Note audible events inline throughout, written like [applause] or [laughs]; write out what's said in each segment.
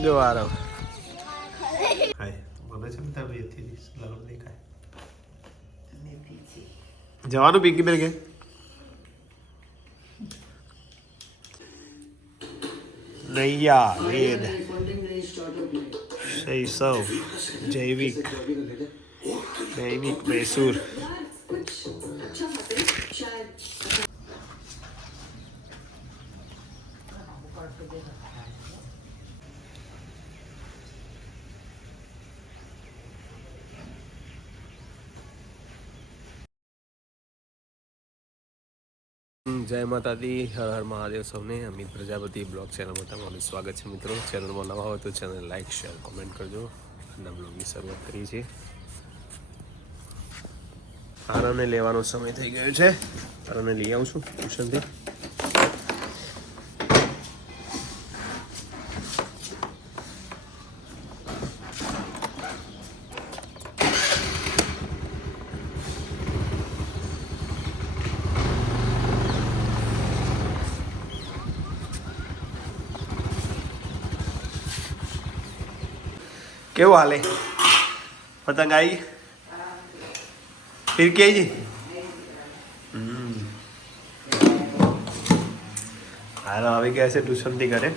જો આરો હાય મને છે ને તારી એથી લગન દેખાય જવાનું પિંકી બેન કે નૈયા વેદ શૈસવ જૈવિક જૈવિક મૈસૂર જય માતાજી, હર હર મહાદેવ સૌને. અમિત પ્રજાપતિ બ્લોગ ચેનલમાં તમારું સ્વાગત છે મિત્રો. ચેનલમાં નવા હોય તો ચેનલ લાઈક, શેર, કોમેન્ટ કરજો. આજના બ્લોગની શરૂઆત કરી છે આરામને લેવાનો સમય થઈ ગયો છે. આરામને લઈ આવું છું ટ્યુશનથી. કેવું હાલે? પતંગ આવી? ફિરકી આવી. હાલો આવી ગયા છે ટ્યુશનથી ઘરે.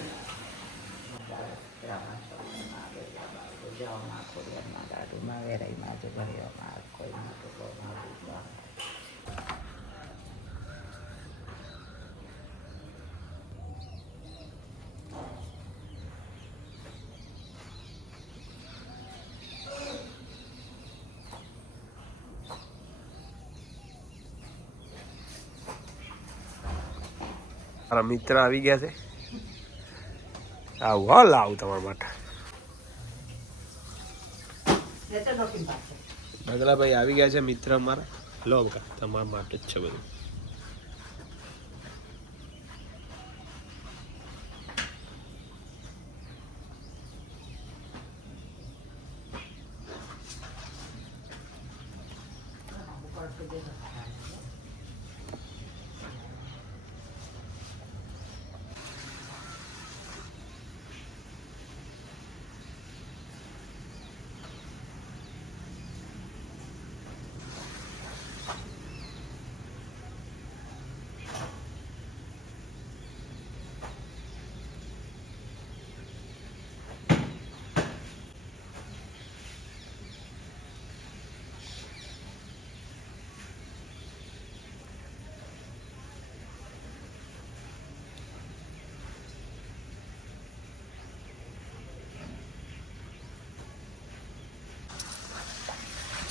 મારા મિત્ર આવી ગયા છે. આવું હા લાવું તમારા માટે. ભાઈ આવી ગયા છે મિત્ર અમારા. લો તમારા માટે જ છે બધું.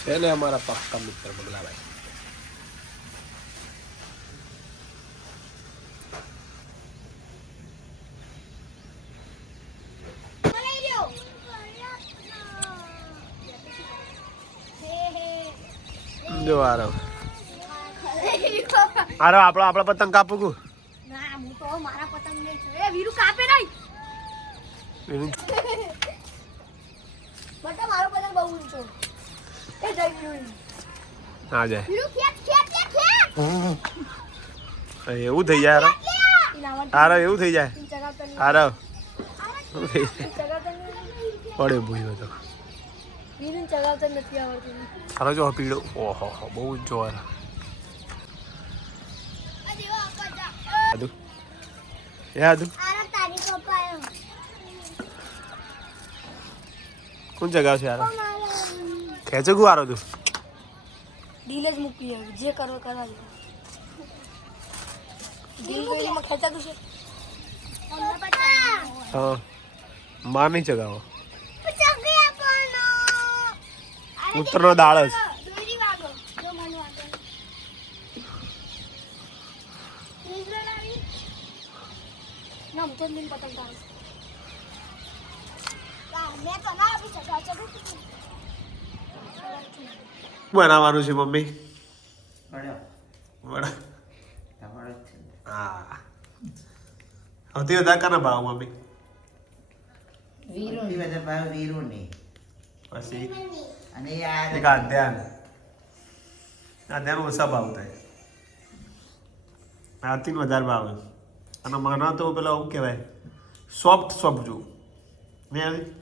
છે ને અમારા પાક્કા મિત્ર બગલાભાઈ જો આપણો આપણો પતંગ કાપું કુ ના હું તો મારા પતંગ નહીં એ વીરુ કાપે નહીં. [laughs] બટા મારો પતંગ બહુ ઊંચો વીરુ જાય. એવું થઈ જાય આરો ઇનાવટ એવું થઈ જાય. તીન ચગાવતા નહીં. આરો શું થઈ જાય? પડે ભૂયો તો. આરો જો પીળો. ઓહો હો બહુ જ જોર આદુ. એ આદુ. આરા તારી કોણ જગાવ છે આરો ખેંચો કુ આરો તું. ડીલ જ મૂકી જે કરો કરા દે ડીલ ગયેલીમાં ખેંચાતું છે? હા. માર નહીં ચગાવો. ઉત્તરનો દાળ જ. ના હું તો નહીં પતંગ તારું મેં તો ના આપી ચગું બનાવવાનું છે મમ્મી? જ હા. સૌથી વધારે કાના ભાવ મમ્મી? વીરુ. બધા ભાવ વીરુ નહીં. પછી? અને યાર એક આધ્યાન. આધ્યાન ઓછા ભાવ થાય. આરતી વધારે ભાવ અને મને તો પેલા શું કહેવાય સોફ્ટ સોફ્ટ જોવું મેં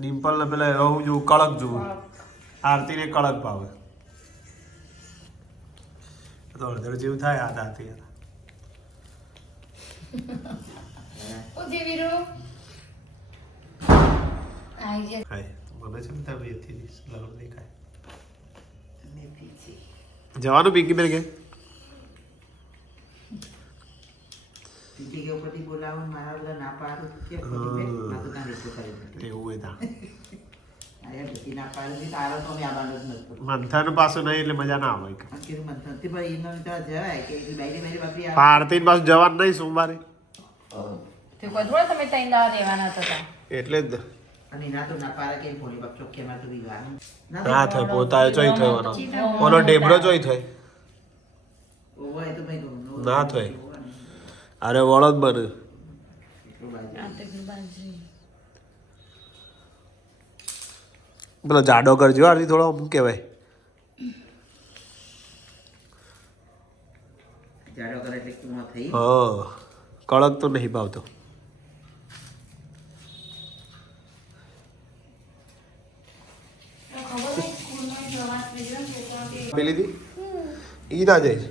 ડિમ્પલ ને પેલા રહું જોવું કડક જોવું. આરતી ને કડક ભાવે. તો અડધડ જેવું થાય હાથ આરતી. જવાનું પિંકી બેન કે? કે ઉપરથી બોલાવો મારા બધા ના પાડું કે ખોટી બે માથું કરી એવું મંથન પાછું નહીં એટલે મજા ના આવે ને પાછું જવાનું નહીં સોમવારે એટલે જ થાય પોતા ચોઈ થયો ઓનો ડેબડો ચોઈ થાય તો ના થાય. અરે વળદ બને પેલો જાડો કરજો આરતી થોડો શું કહેવાય? કડક તો નહીં ભાવતો. પેલી થી ઈ ના જાય તેલ આવી ગઈ છે હવે.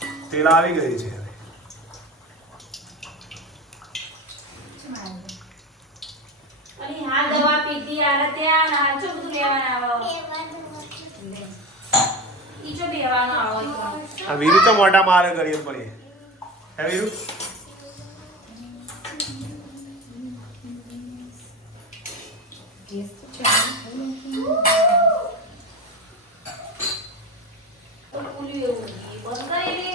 અને હા દવા પીધી આરે ત્યાં ને હાચો બધું લેવાના આવો ઈ જો બેવાનો આવી ગઈ છે આ વીરુ તો મોટા મારે કરીએ પડીએ હે વીરુ એવું ઈ બંધ કરી દે.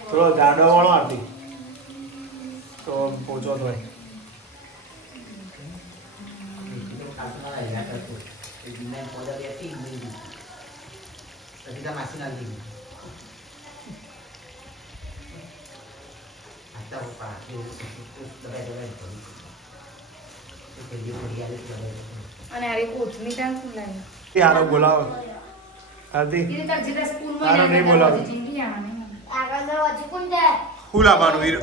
કરું. એ વાળો હતી તો દબાઈ તો અને આરે કોથમી ટાંગ શું લાગે? બોલાવો. આરતી એ તાર જેટલા સ્કૂલ હારો નહીં બોલાવો. હું લાવવાનું વીર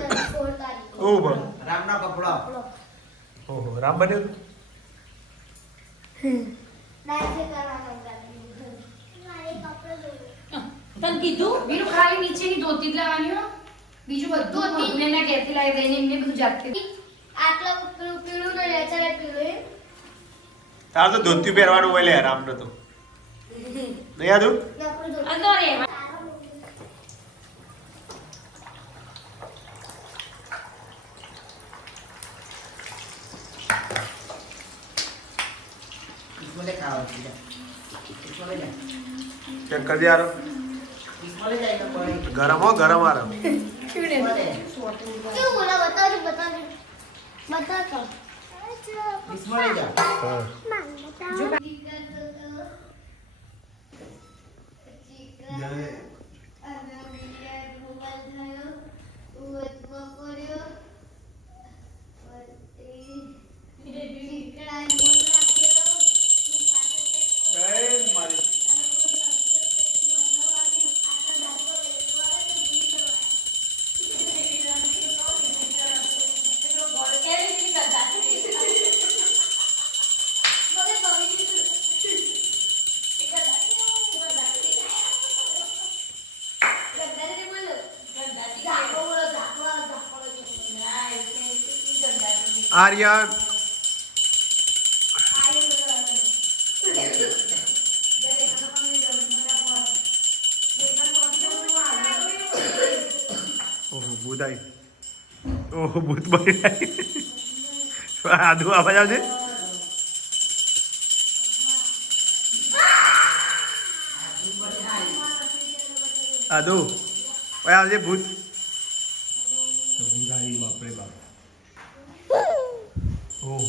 ઓ પણ રામનો કપડો ઓહો રામ બન્યો તને કીધું? વીરુ ખાલી નીચેની ધોતી જ લાવવાની હો. બીજું બધું એના ઘેરથી લાવી દઈને એમને બધું જાતે આટલો પેલું પીળું ને લેચરે પીળું તાર તો ધોતી પહેરવાનું હોય લે રામ ને તો. નહીં યાદ અંદર રે ઈશ્વરે ખાવાનું છે. ઈશ્વરે જાય. ચેક કરી દે કોઈ. ગરમ હો ગરમ આરો ઈશ્વરે. આર્યન ઓહો, ભૂત આવી. ઓહો, ભૂત બની આધુ અવાજ આવશે આધુ આવશે ભૂત. બાપરે બાપ. આદુ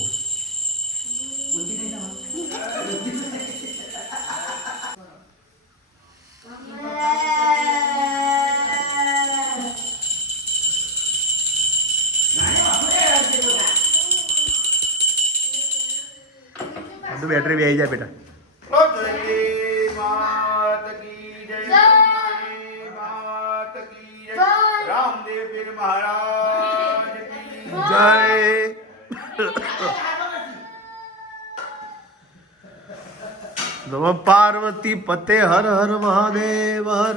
બેટરી બે આવી જાય બેટા રામદેવ પીર મહારાજ જય નમ પાર્વતી પતે હર હર મહાદેવ, હર.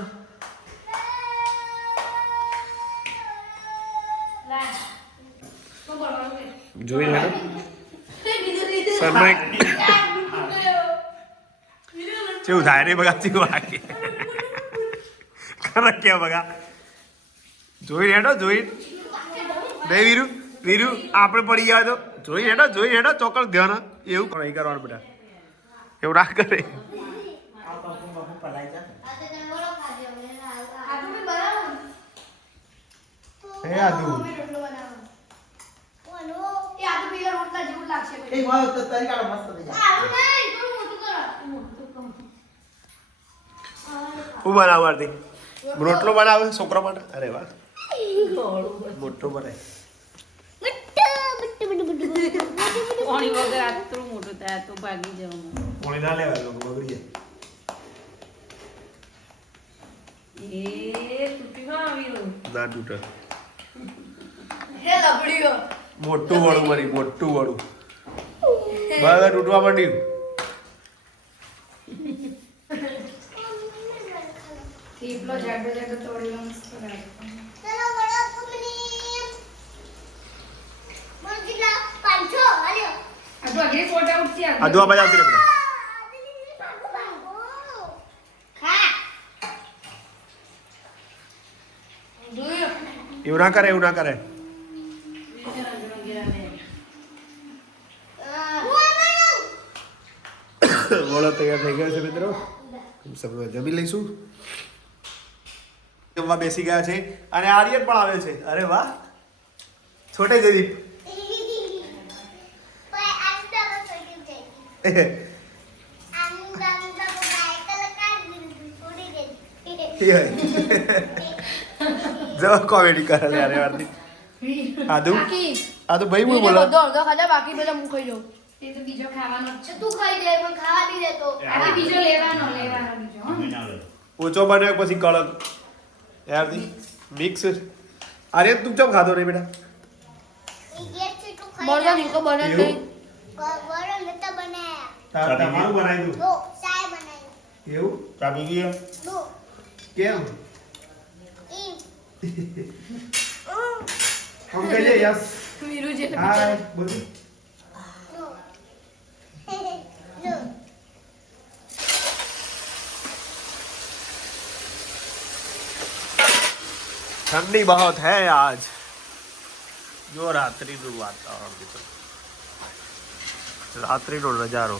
જોઈ લે. શરમાઈ કેવું થાય રે બગા ચીવું લાગે? ખરા કે બગા? જોઈ રેડો જોઈ. નહીં વીરુ વીરુ, આપણે પડી ગયા તો. જોઈ હેડો જોઈ હેડો ચોક્કસ ધ્યાન. એવું કરો કરવાનું બેટા. એવું ના કરે. બનાવું. હે આદુ રોટલો એ તો તરી મસ્ત થઈ જાય. આવું નહીં, મોટું કરો. હું બનાવું રોટલો બનાવે છોકરો માટે? અરે વાહ. મોટો બનાય પાણી વગર આટલું મોટું થાય તો ભાગી જવાનું. પોણી ના લેવાય લોકો બગડી એ તૂટી જાય ના તૂટે. મોટું વળું મારી મોટું વળું. બરાબર તૂટવા માંડ્યું. થેપલો જાડો જાડો તોડેલો મસ્ત લાગે. આ તો અઘરી સોટ આઉટ છે આદુ આ બાજુ આવતી રે બેટા ખા. એવું ના કરે, એવું ના કરે. વળો તૈયાર થઈ ગયો છે મિત્રો. સૌ જમી લઈશું. જમવા બેસી ગયા છે. અને આર્યન પણ આવે છે. અરે વાહ. છોટે જદી પણ આંધા રસોઈ થઈ. આંધા આંધા તો સાયકલ કાઢી દીધી, છોડી દીધી. જો કોમેડી કરે યાર અરે વારની આદુ? બાકી ભાઈ હું બોલો? બધો અડધો ખાજા બાકી બધા હું ખાઈ લઉં. તે તો બીજો ખાવાનો છે. તું ખાઈ લે પણ ખાવા નહીં દેતો. આથી બીજો લેવાનો લેવાનો બીજો ઓછો બને પછી કડક? યારથી મિક્સ અરે તું ચમ ખાધો રે બેટા? બોલો નીકો બને નહીં. નતા તાર- તમારું બનાવી દો ચાય બનાવી દઉં એવું ચાબી ગયો દો કેમ ઈ આમ કહીએ યસ વીરુ જે હાય બધું દો દો ठंडी बहुत है आज જો રાત્રિનું વાતાવરણ મિત્રો રાત્રિનો નજારો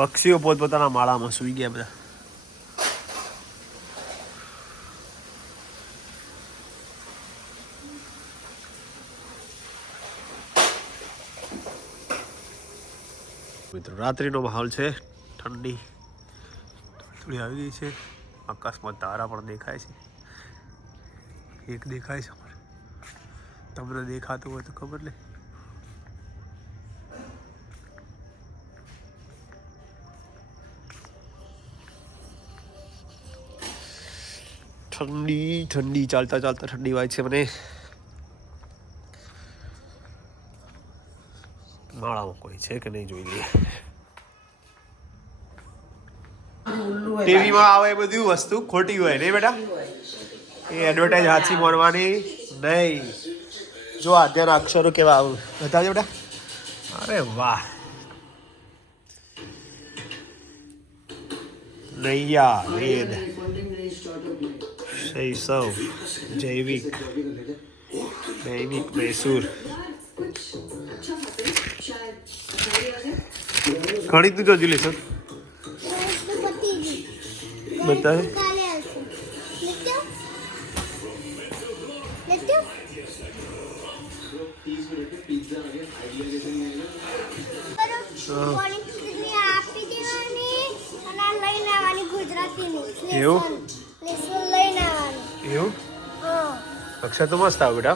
પક્ષીઓ પોતપોતાના માળામાં સૂઈ ગયા બધા. મિત્રો, રાત્રિનો માહોલ છે, ઠંડી થોડી આવી ગઈ છે, આકાશમાં તારા પણ દેખાય છે. એક દેખાય છે તમને દેખાતું હોય તો ખબર નહીં ઠંડી ઠંડી ચાલતા ચાલતા ઠંડી વાય છે મને. માળામાં કોઈ છે કે નહીં જોઈ લઈએ. ટીવીમાં આવે બધી વસ્તુ ખોટી હોય નહીં બેટા. એ એડવર્ટાઇઝ હાથી મળવાની નહીં. જો આધ્યાના અક્ષરો કેવા આવું બતાવજો બેટા. અરે વાહ. નૈયા વેદ. શૈસવ જૈવિક દૈનિક મૈસૂર ઘણી તું જોજી સર બતાવે. క్షతమస్త ఆవిడ